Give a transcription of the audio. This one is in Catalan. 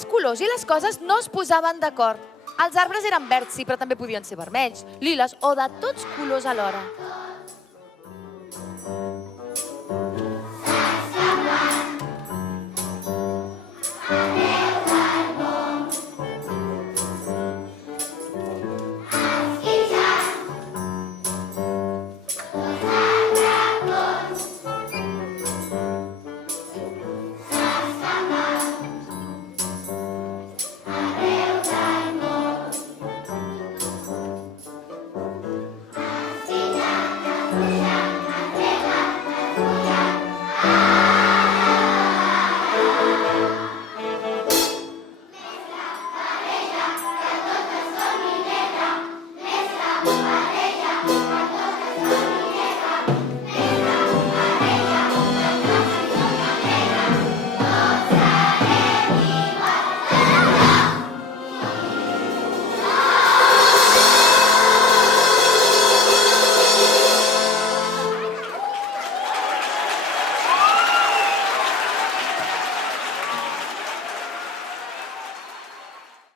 els colors i les coses no es posaven d'acord. Els arbres eren verds, sí, però també podien ser vermells, liles o de tots colors alhora.